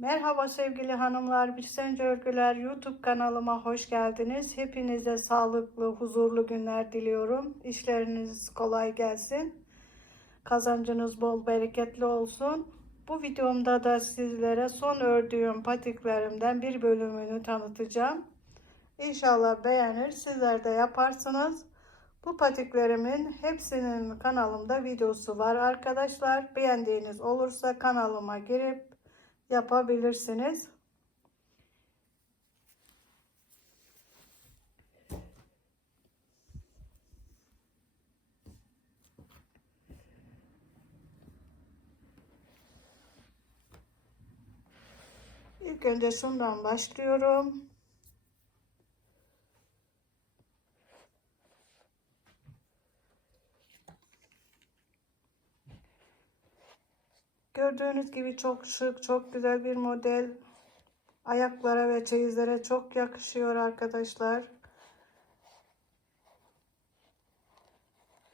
Merhaba sevgili hanımlar, Bir Sence Örgüler YouTube kanalıma hoş geldiniz. Hepinize sağlıklı, huzurlu günler diliyorum. İşleriniz kolay gelsin. Kazancınız bol, bereketli olsun. Bu videomda da sizlere son ördüğüm patiklerimden bir bölümünü tanıtacağım. İnşallah beğenir, sizler de yaparsınız. Bu patiklerimin hepsinin kanalımda videosu var arkadaşlar. Beğendiğiniz olursa kanalıma girip yapabilirsiniz. İlk önce şundan başlıyorum. Gördüğünüz gibi çok şık, çok güzel bir model. Ayaklara ve çeyizlere çok yakışıyor arkadaşlar.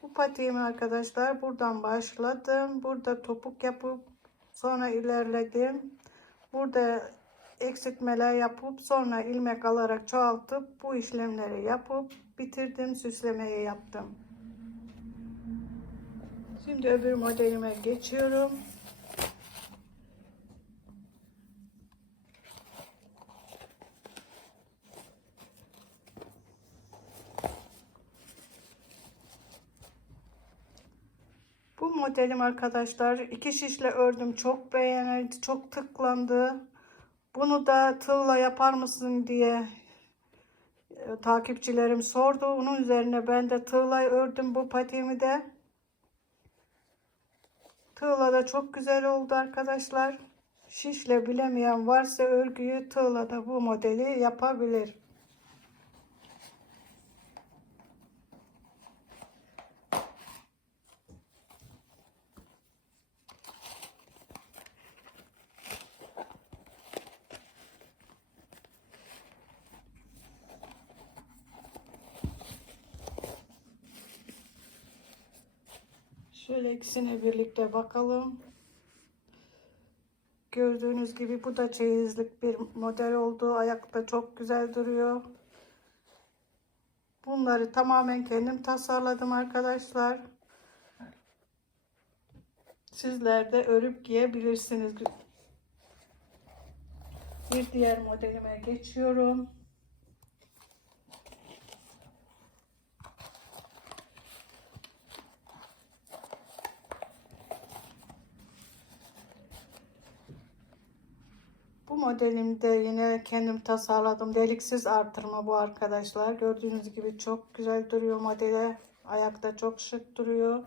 Bu patiğimi arkadaşlar buradan başladım. Burada topuk yapıp sonra ilerledim. Burada eksiltmeler yapıp sonra ilmek alarak çoğaltıp bu işlemleri yapıp bitirdim. Süslemeyi yaptım. Şimdi öbür modelime geçiyorum. Bu modelim arkadaşlar iki şişle ördüm. Çok beğenildi. Çok tıklandı. Bunu da tığla yapar mısın diye e, takipçilerim sordu. Onun üzerine ben de tığla ördüm bu patiğimi de. Tığla da çok güzel oldu arkadaşlar. Şişle bilemeyen varsa örgüyü tığla da bu modeli yapabilir. Şöyle ikisine birlikte bakalım. Gördüğünüz gibi bu da çeyizlik bir model oldu. Ayakta çok güzel duruyor. Bunları tamamen kendim tasarladım arkadaşlar. Sizler de örüp giyebilirsiniz. Bir diğer modelime geçiyorum. Modelimde yine kendim tasarladım. Deliksiz artırma bu arkadaşlar. Gördüğünüz gibi çok güzel duruyor modele. Ayakta çok şık duruyor.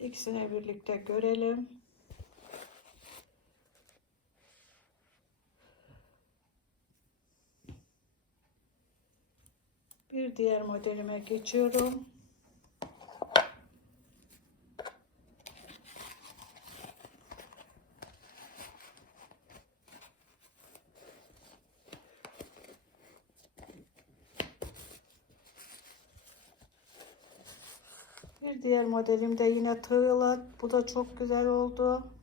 İkisini birlikte görelim. Diğer modelime geçiyorum. Bir diğer modelim de yine tığla. Bu da çok güzel oldu.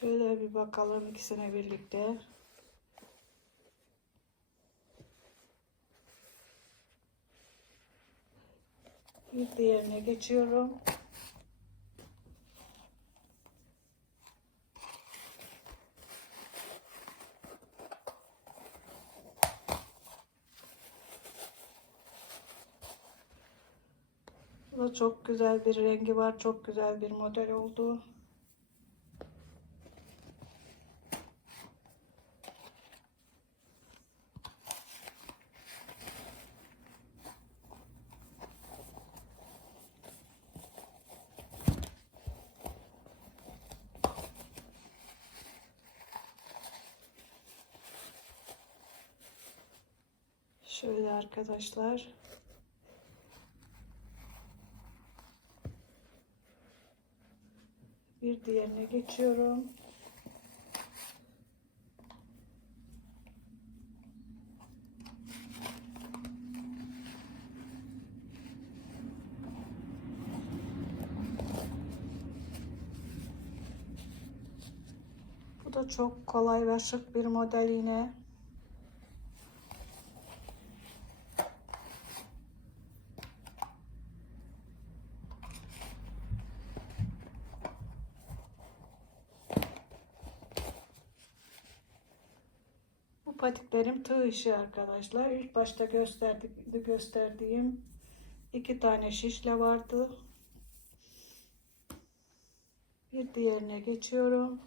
Şöyle bir bakalım ikisine birlikte. Bir diğerine geçiyorum. Bu da çok güzel bir rengi var. Çok güzel bir model oldu. Şöyle arkadaşlar. Bir diğerine geçiyorum. Bu da çok kolay ve şık bir model yine. Bu patiklerim tığ işi arkadaşlar. İlk başta gösterdik, gösterdiğim iki tane şişle vardı. Bir diğerine geçiyorum.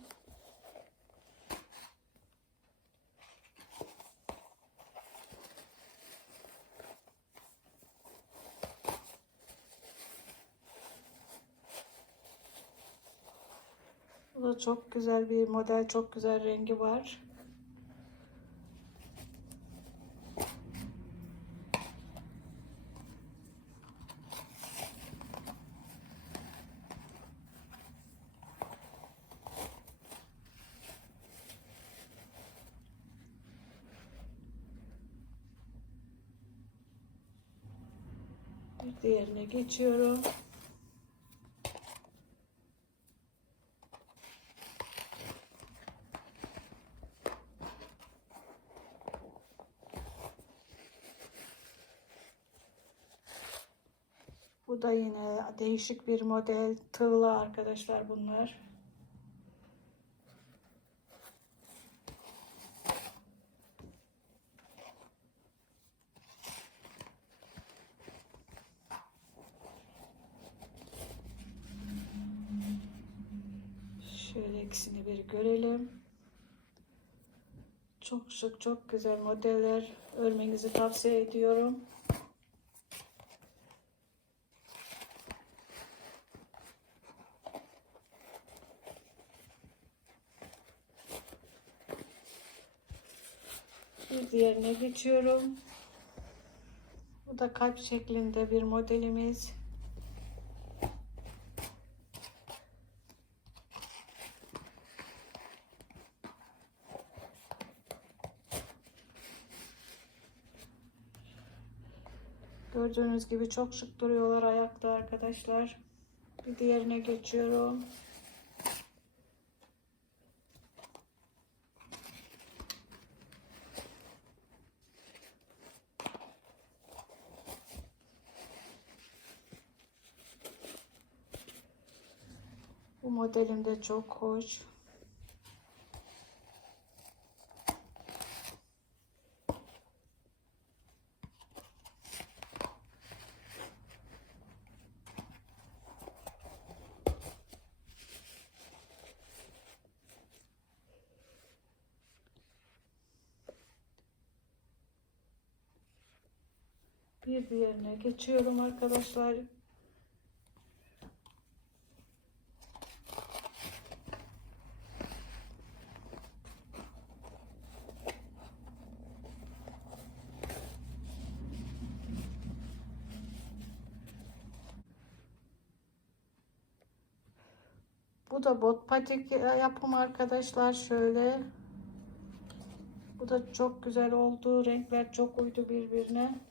Bu da çok güzel bir model, çok güzel rengi var. Diğerine geçiyorum. Bu da yine değişik bir model. Tığla arkadaşlar bunlar. Şöyle ikisini bir görelim. Çok şık, çok güzel modeller. Örmenizi tavsiye ediyorum. Bir diğerine geçiyorum. Bu da kalp şeklinde bir modelimiz. Gördüğünüz gibi çok şık duruyorlar ayakta arkadaşlar. Bir diğerine geçiyorum. Bu modelim de çok hoş. Bir diğerine geçiyorum arkadaşlar. Bu da bot patik yapım arkadaşlar şöyle. Bu da çok güzel oldu. Renkler çok uydu birbirine.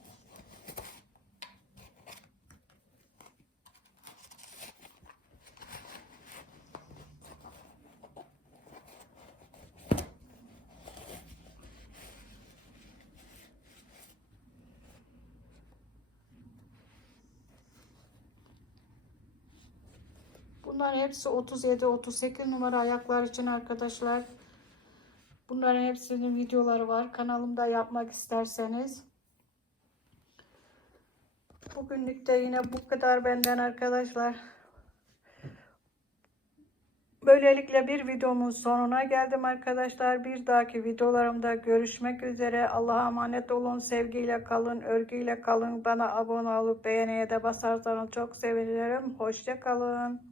Bunların hepsi 37-38 numara ayaklar için arkadaşlar. Bunların hepsinin videoları var. Kanalımda yapmak isterseniz. Bugünlük de yine bu kadar benden arkadaşlar. Böylelikle bir videomun sonuna geldim arkadaşlar. Bir dahaki videolarımda görüşmek üzere. Allah'a emanet olun. Sevgiyle kalın, örgüyle kalın. Bana abone olup beğeniye de basarsanız çok sevinirim. Hoşça kalın.